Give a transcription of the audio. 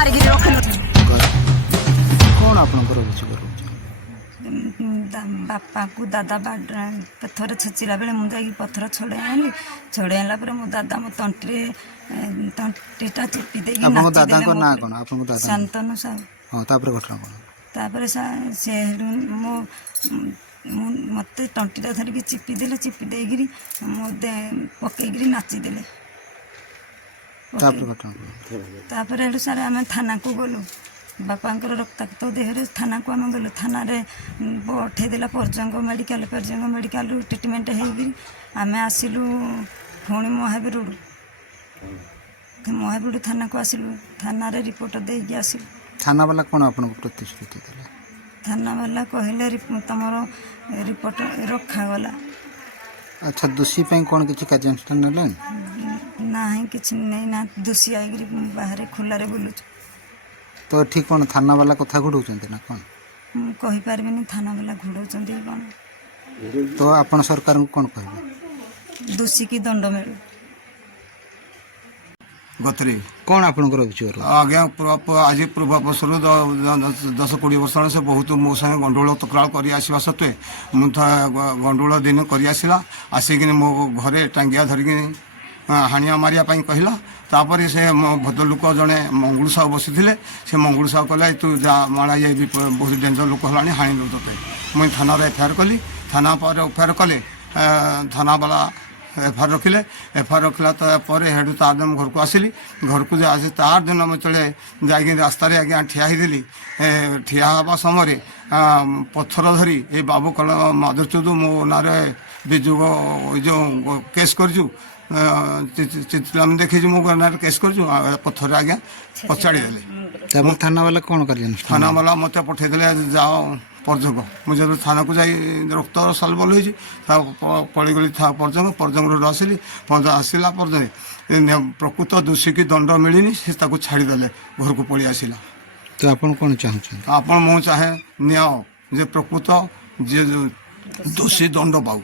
मारिक रखिलु कौन आपनकर अभियोग रहुଛି बापा को दादा पथर छेचिला बेले मुझे पथर छड़े आनी छड़े आला मो दादा मो तंटीटा चिपी दे दादा ना कौन आपन दादा शांतनु साहू हां तापर घटना कौन तापर से मो मत तंटीटा धरिकी चिपी देले चिपी देगिरी मो पकईगिरी नाचिदेले तापर एडू सार आम थाना को गलु बापांकर रक्ताक्त देहरे थाना को आम गलु थाना पठेदेला पर्जंग मेडिकल ट्रिटमेंट होगी आम आसिलु पुणी महावीर थाना को आसिलु थाना रे रिपोर्ट देगी आसिलु थाना वाला कौन आपन प्रतिश्रुति देला थाना वाला कहले तुमर रिपोर्ट रखागला अच्छा दोषी पे कौन किसी कार्यानुष्ठान नेलन ना किसी नहीं ना दोषी आई बाहर खुला बुलूँ तो ठीक कौन थाना वाला कथा घुड़ाऊँ ना कौन कही पार्बेनी थाना वाला घुड़ाऊँ कौन तो आपन सरकार को कौन कहे दोषी की दंड मिलू गतरे कौन आपनकर अभियोग आज्ञा आज पूर्वापसर 10-20 वर्ष से बहुत मो संगे गंडोल तकराल कर आसवा सत्वे मुझे गंडोल दिन कर आसला आसिक मो घरे टांगिया धरिकी हाणिया मारिया कहला तापर से भद्रलोक जड़े मंगुल साहू बसी से मंगुल साहू कहला तू जा माड़ा ये बहुत डेंजर लोक है हाणी दे ते मुझे थाना एफआईआर कली थाना पर एफआईआर कले थाना वाला एफआईआर रखिले एफआईआर रखला तार हेडू तार दिन घर को आसिली घर को आसी तार दिन मुझे जाकि रास्तार आज्ञा ठिया होदेली ठिया हवा समय पत्थर धरी ये बाबू कल माधुरचौद मो ना विजु जो केस करजु चित्रम देखी मो ना केस करजु पत्थर आज्ञा पचाड़ी देले थाना वाला कौन कर थाना वाला मत पठेदेले जाओ पर्जंग मुझे थाना को जाई रक्त सलबल होती पड़गली पर्जंग आसिली आसला पर्जंग प्रकृत दोषी की दंड मिलनी से छाड़ीदे घर को पलि आसला तो आप कौन चाहते आप मु चाहे न्याय जे प्रकृत जे दोषी दंड पाऊ।